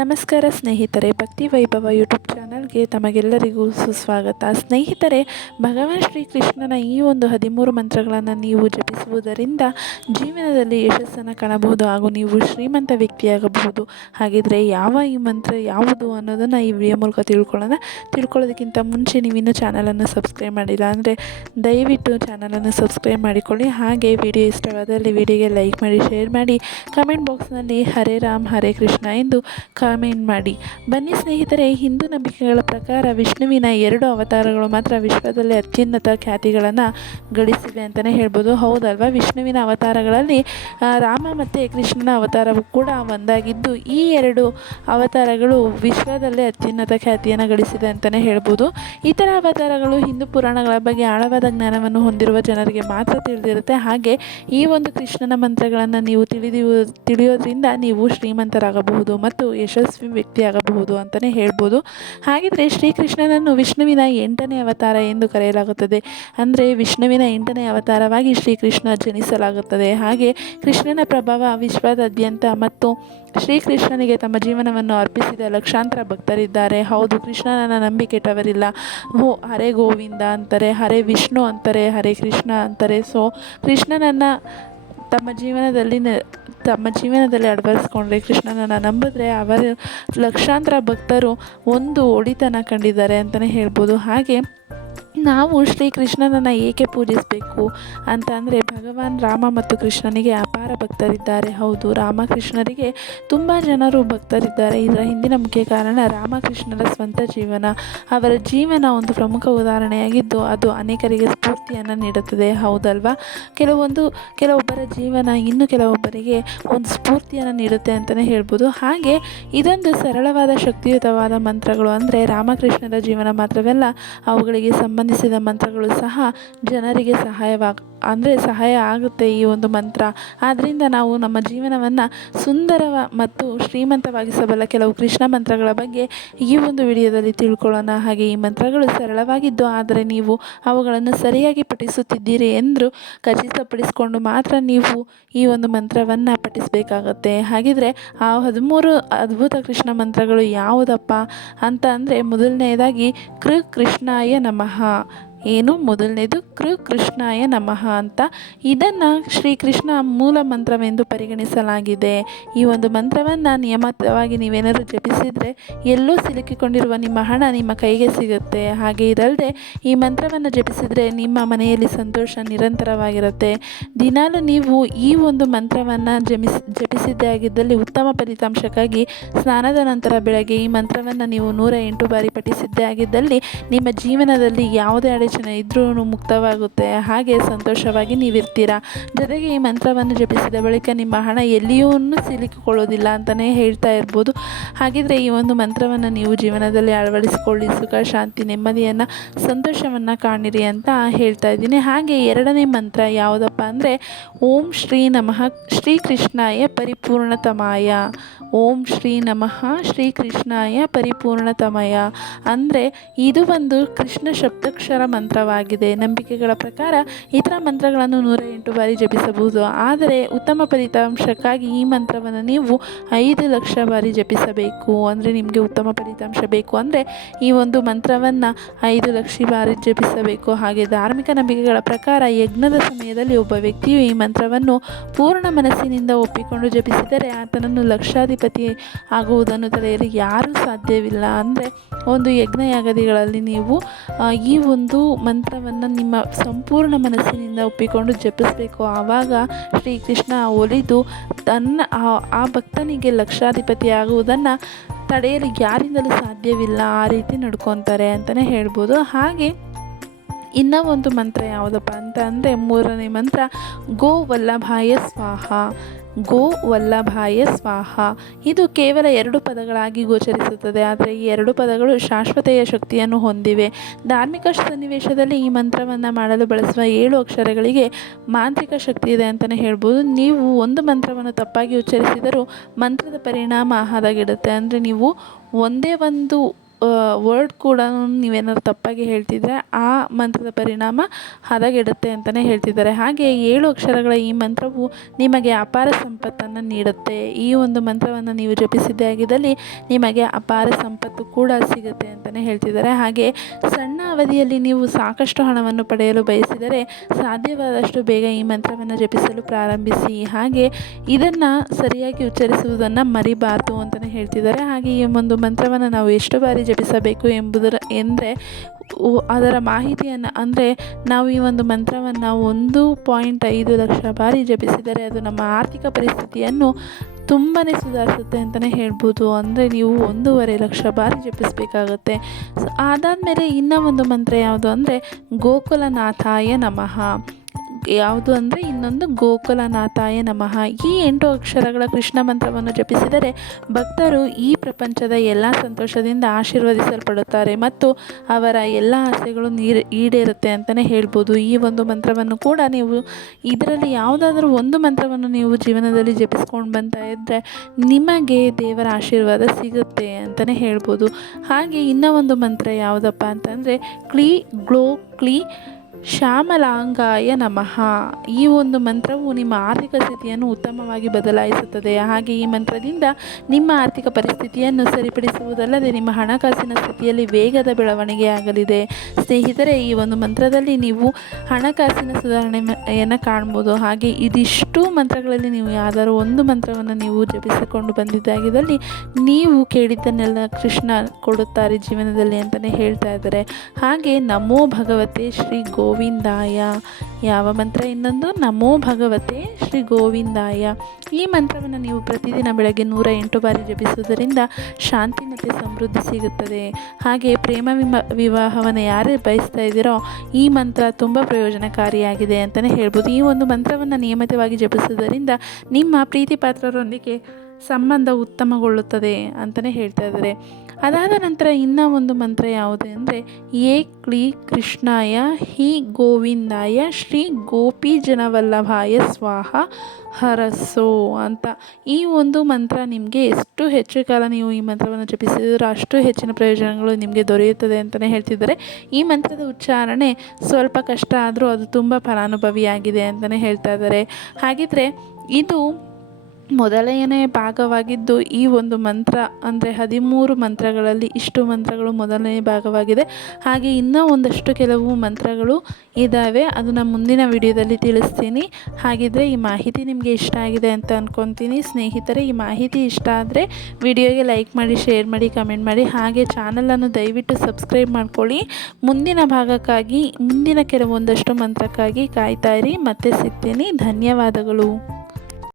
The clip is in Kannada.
ನಮಸ್ಕಾರ ಸ್ನೇಹಿತರೆ, ಭಕ್ತಿ ವೈಭವ ಯೂಟ್ಯೂಬ್ ಚಾನಲ್ಗೆ ತಮಗೆಲ್ಲರಿಗೂ ಸುಸ್ವಾಗತ. ಸ್ನೇಹಿತರೆ, ಭಗವಾನ್ ಶ್ರೀಕೃಷ್ಣನ ಈ ಒಂದು ಹದಿಮೂರು ಮಂತ್ರಗಳನ್ನು ನೀವು ಜಪಿಸುವುದರಿಂದ ಜೀವನದಲ್ಲಿ ಯಶಸ್ಸನ್ನು ಕಾಣಬಹುದು ಹಾಗೂ ನೀವು ಶ್ರೀಮಂತ ವ್ಯಕ್ತಿಯಾಗಬಹುದು. ಹಾಗಿದ್ರೆ ಯಾವ ಈ ಮಂತ್ರ ಯಾವುದು ಅನ್ನೋದನ್ನು ಈ ವಿಡಿಯೋ ಮೂಲಕ ತಿಳ್ಕೊಳ್ಳೋಣ. ತಿಳ್ಕೊಳ್ಳೋದಕ್ಕಿಂತ ಮುಂಚೆ ನೀವಿನ್ನೂ ಚಾನಲನ್ನು ಸಬ್ಸ್ಕ್ರೈಬ್ ಮಾಡಿಲ್ಲ ಅಂದರೆ ದಯವಿಟ್ಟು ಚಾನಲನ್ನು ಸಬ್ಸ್ಕ್ರೈಬ್ ಮಾಡಿಕೊಳ್ಳಿ. ಹಾಗೆ ವಿಡಿಯೋ ಇಷ್ಟವಾದಲ್ಲಿ ವಿಡಿಯೋಗೆ ಲೈಕ್ ಮಾಡಿ, ಶೇರ್ ಮಾಡಿ. ಕಮೆಂಟ್ ಬಾಕ್ಸ್ನಲ್ಲಿ ಹರೇ ರಾಮ್, ಹರೇ ಕೃಷ್ಣ ಎಂದು ಕಾಮೆಂಟ್ ಮಾಡಿ. ಬನ್ನಿ ಸ್ನೇಹಿತರೆ, ಹಿಂದೂ ನಂಬಿಕೆಗಳ ಪ್ರಕಾರ ವಿಷ್ಣುವಿನ ಎರಡು ಅವತಾರಗಳು ಮಾತ್ರ ವಿಶ್ವದಲ್ಲಿ ಅತ್ಯುನ್ನತ ಖ್ಯಾತಿಗಳನ್ನು ಗಳಿಸಿವೆ ಅಂತಲೇ ಹೇಳ್ಬೋದು. ಹೌದಲ್ವಾ? ವಿಷ್ಣುವಿನ ಅವತಾರಗಳಲ್ಲಿ ರಾಮ ಮತ್ತು ಕೃಷ್ಣನ ಅವತಾರವು ಕೂಡ ಒಂದಾಗಿದ್ದು, ಈ ಎರಡು ಅವತಾರಗಳು ವಿಶ್ವದಲ್ಲೇ ಅತ್ಯುನ್ನತ ಖ್ಯಾತಿಯನ್ನು ಗಳಿಸಿದೆ ಅಂತಲೇ ಹೇಳ್ಬೋದು. ಇತರ ಅವತಾರಗಳು ಹಿಂದೂ ಪುರಾಣಗಳ ಬಗ್ಗೆ ಆಳವಾದ ಜ್ಞಾನವನ್ನು ಹೊಂದಿರುವ ಜನರಿಗೆ ಮಾತ್ರ ತಿಳಿದಿರುತ್ತೆ. ಹಾಗೆ ಈ ಒಂದು ಕೃಷ್ಣನ ಮಂತ್ರಗಳನ್ನು ನೀವು ತಿಳಿದಿ ತಿಳಿಯೋದ್ರಿಂದ ನೀವು ಶ್ರೀಮಂತರಾಗಬಹುದು ಮತ್ತು ಯಶಸ್ವಿ ವ್ಯಕ್ತಿಯಾಗಬಹುದು ಅಂತಲೇ ಹೇಳ್ಬೋದು. ಹಾಗಿದ್ರೆ ಶ್ರೀಕೃಷ್ಣನನ್ನು ವಿಷ್ಣುವಿನ ಎಂಟನೇ ಅವತಾರ ಎಂದು ಕರೆಯಲಾಗುತ್ತದೆ. ಅಂದರೆ ವಿಷ್ಣುವಿನ ಎಂಟನೇ ಅವತಾರವಾಗಿ ಶ್ರೀಕೃಷ್ಣ ಜನಿಸಲಾಗುತ್ತದೆ. ಹಾಗೆ ಕೃಷ್ಣನ ಪ್ರಭಾವ ವಿಶ್ವದಾದ್ಯಂತ ಮತ್ತು ಶ್ರೀಕೃಷ್ಣನಿಗೆ ತಮ್ಮ ಜೀವನವನ್ನು ಅರ್ಪಿಸಿದ ಲಕ್ಷಾಂತರ ಭಕ್ತರಿದ್ದಾರೆ. ಹೌದು, ಕೃಷ್ಣನನ್ನು ನಂಬಿ ಕೆಟ್ಟವರಿಲ್ಲ ಹೋ, ಹರೇ ಗೋವಿಂದ ಅಂತಾರೆ, ಹರೇ ವಿಷ್ಣು ಅಂತಾರೆ, ಹರೇ ಕೃಷ್ಣ ಅಂತಾರೆ. ಸೊ ಕೃಷ್ಣನನ್ನು ತಮ್ಮ ಜೀವನದಲ್ಲಿ ತಮ್ಮ ಜೀವನದಲ್ಲಿ ಅಳವಡಿಸ್ಕೊಂಡ್ರೆ ಕೃಷ್ಣನನ್ನು ನಂಬಿದ್ರೆ ಅವರ ಲಕ್ಷಾಂತರ ಭಕ್ತರು ಒಂದು ಒಡಿತನ ಕಂಡಿದ್ದಾರೆ ಅಂತಲೇ ಹೇಳ್ಬೋದು. ಹಾಗೆ ನಾವು ಶ್ರೀಕೃಷ್ಣನನ್ನು ಏಕೆ ಪೂಜಿಸಬೇಕು ಅಂತ ಅಂದರೆ ಭಗವಾನ್ ರಾಮ ಮತ್ತು ಕೃಷ್ಣನಿಗೆ ಅಪಾರ ಭಕ್ತರಿದ್ದಾರೆ. ಹೌದು, ರಾಮಕೃಷ್ಣರಿಗೆ ತುಂಬ ಜನರು ಭಕ್ತರಿದ್ದಾರೆ. ಇದರ ಹಿಂದಿನ ಮುಖ್ಯ ಕಾರಣ ರಾಮಕೃಷ್ಣರ ಸ್ವಂತ ಜೀವನ. ಅವರ ಜೀವನ ಒಂದು ಪ್ರಮುಖ ಉದಾಹರಣೆಯಾಗಿದ್ದು, ಅದು ಅನೇಕರಿಗೆ ಸ್ಫೂರ್ತಿಯನ್ನು ನೀಡುತ್ತದೆ. ಹೌದಲ್ವಾ? ಕೆಲವೊಂದು, ಕೆಲವೊಬ್ಬರ ಜೀವನ ಇನ್ನು ಕೆಲವೊಬ್ಬರಿಗೆ ಒಂದು ಸ್ಫೂರ್ತಿಯನ್ನು ನೀಡುತ್ತೆ ಅಂತಲೇ ಹೇಳ್ಬೋದು. ಹಾಗೆ ಇದೊಂದು ಸರಳವಾದ ಶಕ್ತಿಯುತವಾದ ಮಂತ್ರಗಳು ಅಂದರೆ ರಾಮಕೃಷ್ಣರ ಜೀವನ ಮಾತ್ರವಲ್ಲ, ಅವುಗಳಿಗೆ ಸಂಬಂಧಿಸಿದ ಮಂತ್ರಗಳು ಸಹ ಜನರಿಗೆ ಸಹಾಯವಾಗ ಅಂದರೆ ಸಹಾಯ ಆಗುತ್ತೆ ಈ ಒಂದು ಮಂತ್ರ. ಆದ್ದರಿಂದ ನಾವು ನಮ್ಮ ಜೀವನವನ್ನು ಸುಂದರವ ಮತ್ತು ಶ್ರೀಮಂತವಾಗಿಸಬಲ್ಲ ಕೆಲವು ಕೃಷ್ಣ ಮಂತ್ರಗಳ ಬಗ್ಗೆ ಈ ಒಂದು ವಿಡಿಯೋದಲ್ಲಿ ತಿಳ್ಕೊಳ್ಳೋಣ. ಹಾಗೆ ಈ ಮಂತ್ರಗಳು ಸರಳವಾಗಿದ್ದು ಆದರೆ ನೀವು ಅವುಗಳನ್ನು ಸರಿಯಾಗಿ ಪಠಿಸುತ್ತಿದ್ದೀರಿ ಎಂದು ಖಚಿತಪಡಿಸಿಕೊಂಡು ಮಾತ್ರ ನೀವು ಈ ಒಂದು ಮಂತ್ರವನ್ನು ಪಠಿಸಬೇಕಾಗತ್ತೆ. ಹಾಗಿದ್ರೆ ಆ ಹದಿಮೂರು ಅದ್ಭುತ ಕೃಷ್ಣ ಮಂತ್ರಗಳು ಯಾವುದಪ್ಪ ಅಂತ ಅಂದರೆ ಮೊದಲನೆಯದಾಗಿ ಕೃ ಕೃಷ್ಣಾಯ ನಮಃ. ಏನು? ಮೊದಲನೇದು, ಕೃ ಕೃಷ್ಣಾಯ ನಮಃ ಅಂತ. ಇದನ್ನು ಶ್ರೀಕೃಷ್ಣ ಮೂಲ ಮಂತ್ರವೆಂದು ಪರಿಗಣಿಸಲಾಗಿದೆ. ಈ ಒಂದು ಮಂತ್ರವನ್ನು ನಿಯಮಿತವಾಗಿ ನೀವೇನಾದರೂ ಜಪಿಸಿದರೆ ಎಲ್ಲೂ ಸಿಲುಕಿಕೊಂಡಿರುವ ನಿಮ್ಮ ಹಣ ನಿಮ್ಮ ಕೈಗೆ ಸಿಗುತ್ತೆ. ಹಾಗೆ ಇದಲ್ಲದೆ ಈ ಮಂತ್ರವನ್ನು ಜಪಿಸಿದರೆ ನಿಮ್ಮ ಮನೆಯಲ್ಲಿ ಸಂತೋಷ ನಿರಂತರವಾಗಿರುತ್ತೆ. ದಿನಾಲು ನೀವು ಈ ಒಂದು ಮಂತ್ರವನ್ನು ಜಮಿಸ್, ಜಪಿಸಿದ್ದೇ ಆಗಿದ್ದಲ್ಲಿ ಉತ್ತಮ ಫಲಿತಾಂಶಕ್ಕಾಗಿ ಸ್ನಾನದ ನಂತರ ಬೆಳಗ್ಗೆ ಈ ಮಂತ್ರವನ್ನು ನೀವು ನೂರ ಎಂಟು ಬಾರಿ ಪಠಿಸಿದ್ದೇ ಆಗಿದ್ದಲ್ಲಿ ನಿಮ್ಮ ಜೀವನದಲ್ಲಿ ಯಾವುದೇ ಅಡಚಣೆ ಇದ್ರೂ ಮುಕ್ತವಾಗುತ್ತೆ. ಹಾಗೆ ಸಂತೋಷವಾಗಿ ನೀವಿರ್ತೀರಾ? ಜೊತೆಗೆ ಈ ಮಂತ್ರವನ್ನು ಜಪಿಸಿದ ಬಳಿಕ ನಿಮ್ಮ ಹಣ ಎಲ್ಲಿಯೂ ಸಿಲುಕಿಕೊಳ್ಳೋದಿಲ್ಲ ಅಂತಲೇ ಹೇಳ್ತಾ ಇರ್ಬೋದು. ಹಾಗಿದ್ರೆ ಈ ಒಂದು ಮಂತ್ರವನ್ನು ನೀವು ಜೀವನದಲ್ಲಿ ಅಳವಡಿಸಿಕೊಳ್ಳಿ. ಸುಖ, ಶಾಂತಿ, ನೆಮ್ಮದಿಯನ್ನು, ಸಂತೋಷವನ್ನು ಕಾಣಿರಿ ಅಂತ ಹೇಳ್ತಾ ಇದ್ದೀನಿ. ಹಾಗೆ ಎರಡನೇ ಮಂತ್ರ ಯಾವುದಪ್ಪ ಅಂದರೆ, ಓಂ ಶ್ರೀ ನಮಃ ಶ್ರೀಕೃಷ್ಣಾಯ ಪರಿಪೂರ್ಣತಮಾಯ. ಓಂ ಶ್ರೀ ನಮಃ, ಶ್ರೀ ಕೃಷ್ಣಾಯ ಪರಿಪೂರ್ಣತಮಯ. ಅಂದರೆ ಇದು ಒಂದು ಕೃಷ್ಣ ಶಬ್ದಕ್ಷರ ಮಂತ್ರವಾಗಿದೆ. ನಂಬಿಕೆಗಳ ಪ್ರಕಾರ ಇತರ ಮಂತ್ರಗಳನ್ನು ನೂರ ಎಂಟು ಬಾರಿ ಜಪಿಸಬಹುದು. ಆದರೆ ಉತ್ತಮ ಫಲಿತಾಂಶಕ್ಕಾಗಿ ಈ ಮಂತ್ರವನ್ನು ನೀವು ಐದು ಲಕ್ಷ ಬಾರಿ ಜಪಿಸಬೇಕು. ಅಂದರೆ ನಿಮಗೆ ಉತ್ತಮ ಫಲಿತಾಂಶ ಬೇಕು ಅಂದರೆ ಈ ಒಂದು ಮಂತ್ರವನ್ನು ಐದು ಲಕ್ಷ ಬಾರಿ ಜಪಿಸಬೇಕು. ಹಾಗೆ ಧಾರ್ಮಿಕ ನಂಬಿಕೆಗಳ ಪ್ರಕಾರ ಯಜ್ಞದ ಸಮಯದಲ್ಲಿ ಒಬ್ಬ ವ್ಯಕ್ತಿಯು ಈ ಮಂತ್ರವನ್ನು ಪೂರ್ಣ ಮನಸ್ಸಿನಿಂದ ಒಪ್ಪಿಕೊಂಡು ಜಪಿಸಿದರೆ ಆತನನ್ನು ಲಕ್ಷಾಧಿಪತಿ ಆಗುವುದನ್ನು ತಡೆಯಲು ಯಾರೂ ಸಾಧ್ಯವಿಲ್ಲ. ಅಂದರೆ ಒಂದು ಯಜ್ಞಯಾಗದಿಗಳಲ್ಲಿ ನೀವು ಈ ಒಂದು ಮಂತ್ರವನ್ನು ನಿಮ್ಮ ಸಂಪೂರ್ಣ ಮನಸ್ಸಿನಿಂದ ಒಪ್ಪಿಕೊಂಡು ಜಪಿಸಬೇಕು. ಆವಾಗ ಶ್ರೀಕೃಷ್ಣ ಒಲಿದು ತನ್ನ, ಆ- ಆ ಭಕ್ತನಿಗೆ ಲಕ್ಷಾಧಿಪತಿ ಆಗುವುದನ್ನು ತಡೆಯಲು ಯಾರಿಂದಲೂ ಸಾಧ್ಯವಿಲ್ಲ. ಆ ರೀತಿ ನಡ್ಕೊತಾರೆ ಅಂತಲೇ ಹೇಳ್ಬೋದು. ಹಾಗೆ ಇನ್ನೂ ಒಂದು ಮಂತ್ರ ಯಾವುದಪ್ಪ ಅಂತ ಅಂದರೆ ಮೂರನೇ ಮಂತ್ರ, ಗೋ ವಲ್ಲಭಾಯ ಸ್ವಾಹ. ಗೋ ವಲ್ಲಭಾಯ ಸ್ವಾಹ. ಇದು ಕೇವಲ ಎರಡು ಪದಗಳಾಗಿ ಗೋಚರಿಸುತ್ತದೆ, ಆದರೆ ಈ ಎರಡು ಪದಗಳು ಶಾಶ್ವತೆಯ ಶಕ್ತಿಯನ್ನು ಹೊಂದಿವೆ. ಧಾರ್ಮಿಕ ಸನ್ನಿವೇಶದಲ್ಲಿ ಈ ಮಂತ್ರವನ್ನು ಮಾಡಲು ಬಳಸುವ ಏಳು ಅಕ್ಷರಗಳಿಗೆ ಮಾಂತ್ರಿಕ ಶಕ್ತಿ ಇದೆ ಅಂತಲೇ ಹೇಳ್ಬೋದು. ನೀವು ಒಂದು ಮಂತ್ರವನ್ನು ತಪ್ಪಾಗಿ ಉಚ್ಚರಿಸಿದರೂ ಮಂತ್ರದ ಪರಿಣಾಮ ಹದಗೆಡುತ್ತೆ ಅಂದರೆ ನೀವು ಒಂದೇ ಒಂದು ವರ್ಡ್ ಕೂಡ ನೀವೇನಾದ್ರು ತಪ್ಪಾಗಿ ಹೇಳ್ತಿದ್ರೆ ಆ ಮಂತ್ರದ ಪರಿಣಾಮ ಹದಗೆಡುತ್ತೆ ಅಂತಲೇ ಹೇಳ್ತಿದ್ದಾರೆ. ಹಾಗೆ ಏಳು ಅಕ್ಷರಗಳ ಈ ಮಂತ್ರವು ನಿಮಗೆ ಅಪಾರ ಸಂಪತ್ತನ್ನು ನೀಡುತ್ತೆ. ಈ ಒಂದು ಮಂತ್ರವನ್ನು ನೀವು ಜಪಿಸಿದ್ದೇ ಆಗಿದ್ದಲ್ಲಿ ನಿಮಗೆ ಅಪಾರ ಸಂಪತ್ತು ಕೂಡ ಸಿಗುತ್ತೆ ಅಂತಲೇ ಹೇಳ್ತಿದ್ದಾರೆ. ಹಾಗೆ ಸಣ್ಣ ಅವಧಿಯಲ್ಲಿ ನೀವು ಸಾಕಷ್ಟು ಹಣವನ್ನು ಪಡೆಯಲು ಬಯಸಿದರೆ ಸಾಧ್ಯವಾದಷ್ಟು ಬೇಗ ಈ ಮಂತ್ರವನ್ನು ಜಪಿಸಲು ಪ್ರಾರಂಭಿಸಿ. ಹಾಗೆ ಇದನ್ನು ಸರಿಯಾಗಿ ಉಚ್ಚರಿಸುವುದನ್ನು ಮರಿಬಾರ್ದು ಅಂತಲೇ ಹೇಳ್ತಿದ್ದಾರೆ. ಹಾಗೆ ಈ ಒಂದು ಮಂತ್ರವನ್ನು ನಾವು ಎಷ್ಟು ಬಾರಿ ಜಪಿಸಬೇಕು ಎಂಬುದರ ಎಂದರೆ ಅದರ ಮಾಹಿತಿಯನ್ನು ಅಂದರೆ ನಾವು ಈ ಒಂದು ಮಂತ್ರವನ್ನು ಒಂದು ಪಾಯಿಂಟ್ ಐದು ಲಕ್ಷ ಬಾರಿ ಜಪಿಸಿದರೆ ಅದು ನಮ್ಮ ಆರ್ಥಿಕ ಪರಿಸ್ಥಿತಿಯನ್ನು ತುಂಬಾ ಸುಧಾರಿಸುತ್ತೆ ಅಂತಲೇ ಹೇಳ್ಬೋದು. ಅಂದರೆ ನೀವು ಒಂದೂವರೆ ಲಕ್ಷ ಬಾರಿ ಜಪಿಸಬೇಕಾಗತ್ತೆ. ಸೊ ಅದಾದಮೇಲೆ ಇನ್ನೂ ಒಂದು ಮಂತ್ರ ಯಾವುದು ಅಂದರೆ ಗೋಕುಲನಾಥಾಯ ನಮಃ. ಯಾವುದು ಅಂದರೆ ಇನ್ನೊಂದು ಗೋಕುಲನಾಥಾಯ ನಮಃ. ಈ ಎಂಟು ಅಕ್ಷರಗಳ ಕೃಷ್ಣ ಮಂತ್ರವನ್ನು ಜಪಿಸಿದರೆ ಭಕ್ತರು ಈ ಪ್ರಪಂಚದ ಎಲ್ಲ ಸಂತೋಷದಿಂದ ಆಶೀರ್ವದಿಸಲ್ಪಡುತ್ತಾರೆ ಮತ್ತು ಅವರ ಎಲ್ಲ ಆಸೆಗಳು ನೀರು ಈಡೇರುತ್ತೆ ಅಂತಲೇ ಹೇಳ್ಬೋದು. ಈ ಒಂದು ಮಂತ್ರವನ್ನು ಕೂಡ ನೀವು ಇದರಲ್ಲಿ ಯಾವುದಾದ್ರೂ ಒಂದು ಮಂತ್ರವನ್ನು ನೀವು ಜೀವನದಲ್ಲಿ ಜಪಿಸ್ಕೊಂಡು ಬಂತಾ ಇದ್ದರೆ ನಿಮಗೆ ದೇವರ ಆಶೀರ್ವಾದ ಸಿಗುತ್ತೆ ಅಂತಲೇ ಹೇಳ್ಬೋದು. ಹಾಗೆ ಇನ್ನೂ ಒಂದು ಮಂತ್ರ ಯಾವುದಪ್ಪ ಅಂತಂದರೆ ಕ್ಲೀ ಗ್ಲೋ ಕ್ಲೀ ಶ್ಯಾಮಲಾಂಗಾಯ ನಮಃ. ಈ ಒಂದು ಮಂತ್ರವು ನಿಮ್ಮ ಆರ್ಥಿಕ ಸ್ಥಿತಿಯನ್ನು ಉತ್ತಮವಾಗಿ ಬದಲಾಯಿಸುತ್ತದೆ. ಹಾಗೆ ಈ ಮಂತ್ರದಿಂದ ನಿಮ್ಮ ಆರ್ಥಿಕ ಪರಿಸ್ಥಿತಿಯನ್ನು ಸರಿಪಡಿಸುವುದಲ್ಲದೆ ನಿಮ್ಮ ಹಣಕಾಸಿನ ಸ್ಥಿತಿಯಲ್ಲಿ ವೇಗದ ಬೆಳವಣಿಗೆಯಾಗಲಿದೆ. ಸ್ನೇಹಿತರೆ, ಈ ಒಂದು ಮಂತ್ರದಲ್ಲಿ ನೀವು ಹಣಕಾಸಿನ ಸುಧಾರಣೆಯನ್ನು ಕಾಣ್ಬೋದು. ಹಾಗೆ ಇದಿಷ್ಟು ಮಂತ್ರಗಳಲ್ಲಿ ನೀವು ಯಾವ್ದಾದ್ರು ಒಂದು ಮಂತ್ರವನ್ನು ನೀವು ಜಪಿಸಿಕೊಂಡು ಬಂದಿದ್ದಾಗಿದ್ದಲ್ಲಿ ನೀವು ಕೇಳಿದ್ದನ್ನೆಲ್ಲ ಕೃಷ್ಣ ಕೊಡುತ್ತಾರೆ ಜೀವನದಲ್ಲಿ ಅಂತಲೇ ಹೇಳ್ತಾ ಇದ್ದಾರೆ. ಹಾಗೆ ನಮೋ ಭಗವತೆ ಶ್ರೀ ಗೋವಿಂದಾಯ. ಯಾವ ಮಂತ್ರ ಇನ್ನೊಂದು? ನಮೋ ಭಗವತೆ ಶ್ರೀ ಗೋವಿಂದಾಯ. ಈ ಮಂತ್ರವನ್ನು ನೀವು ಪ್ರತಿದಿನ ಬೆಳಗ್ಗೆ ನೂರ ಎಂಟು ಬಾರಿ ಜಪಿಸುವುದರಿಂದ ಶಾಂತಿ ಮತ್ತು ಸಮೃದ್ಧಿ ಸಿಗುತ್ತದೆ. ಹಾಗೆ ಪ್ರೇಮ ವಿಮ ವಿವಾಹವನ್ನು ಯಾರೇ ಬಯಸ್ತಾ ಇದ್ದೀರೋ ಈ ಮಂತ್ರ ತುಂಬ ಪ್ರಯೋಜನಕಾರಿಯಾಗಿದೆ ಅಂತಲೇ ಹೇಳ್ಬೋದು. ಈ ಒಂದು ಮಂತ್ರವನ್ನು ನಿಯಮಿತವಾಗಿ ಜಪಿಸುವುದರಿಂದ ನಿಮ್ಮ ಪ್ರೀತಿ ಪಾತ್ರರೊಂದಿಗೆ ಸಂಬಂಧ ಉತ್ತಮಗೊಳ್ಳುತ್ತದೆ ಅಂತಲೇ ಹೇಳ್ತಾ ಇದ್ದಾರೆ. ಅದಾದ ನಂತರ ಇನ್ನೂ ಒಂದು ಮಂತ್ರ ಯಾವುದು ಅಂದರೆ, ಏ ಕ್ಲಿ ಕೃಷ್ಣಾಯ, ಹಿ ಗೋವಿಂದಾಯ, ಶ್ರೀ ಗೋಪಿ ಜನವಲ್ಲಭಾಯ ಸ್ವಾಹ ಹರಸೋ ಅಂತ. ಈ ಒಂದು ಮಂತ್ರ ನಿಮಗೆ ಎಷ್ಟು ಹೆಚ್ಚು ಕಾಲ ನೀವು ಈ ಮಂತ್ರವನ್ನು ಜಪಿಸಿದ್ರೆ ಅಷ್ಟು ಹೆಚ್ಚಿನ ಪ್ರಯೋಜನಗಳು ನಿಮಗೆ ದೊರೆಯುತ್ತದೆ ಅಂತಲೇ ಹೇಳ್ತಿದ್ದಾರೆ. ಈ ಮಂತ್ರದ ಉಚ್ಚಾರಣೆ ಸ್ವಲ್ಪ ಕಷ್ಟ ಆದರೂ ಅದು ತುಂಬ ಫಲಾನುಭವಿಯಾಗಿದೆ ಅಂತಲೇ ಹೇಳ್ತಾ ಇದ್ದಾರೆ. ಹಾಗಿದ್ರೆ ಇದು ಮೊದಲನೇ ಭಾಗವಾಗಿದ್ದು ಈ ಒಂದು ಮಂತ್ರ, ಅಂದರೆ ಹದಿಮೂರು ಮಂತ್ರಗಳಲ್ಲಿ ಇಷ್ಟು ಮಂತ್ರಗಳು ಮೊದಲನೇ ಭಾಗವಾಗಿದೆ. ಹಾಗೆ ಇನ್ನೂ ಒಂದಷ್ಟು ಕೆಲವು ಮಂತ್ರಗಳು ಇದ್ದಾವೆ. ಅದನ್ನು ಮುಂದಿನ ವಿಡಿಯೋದಲ್ಲಿ ತಿಳಿಸ್ತೀನಿ. ಹಾಗಿದ್ದರೆ ಈ ಮಾಹಿತಿ ನಿಮಗೆ ಇಷ್ಟ ಆಗಿದೆ ಅಂತ ಅಂದ್ಕೊತೀನಿ ಸ್ನೇಹಿತರೆ, ಈ ಮಾಹಿತಿ ಇಷ್ಟ ಆದರೆ ವಿಡಿಯೋಗೆ ಲೈಕ್ ಮಾಡಿ, ಶೇರ್ ಮಾಡಿ, ಕಮೆಂಟ್ ಮಾಡಿ. ಹಾಗೆ ಚಾನಲನ್ನು ದಯವಿಟ್ಟು ಸಬ್ಸ್ಕ್ರೈಬ್ ಮಾಡ್ಕೊಳ್ಳಿ. ಮುಂದಿನ ಭಾಗಕ್ಕಾಗಿ, ಮುಂದಿನ ಕೆಲವೊಂದಷ್ಟು ಮಂತ್ರಕ್ಕಾಗಿ ಕಾಯ್ತಾಯಿರಿ ಮತ್ತೆ ಸಿಗ್ತೀನಿ. ಧನ್ಯವಾದಗಳು.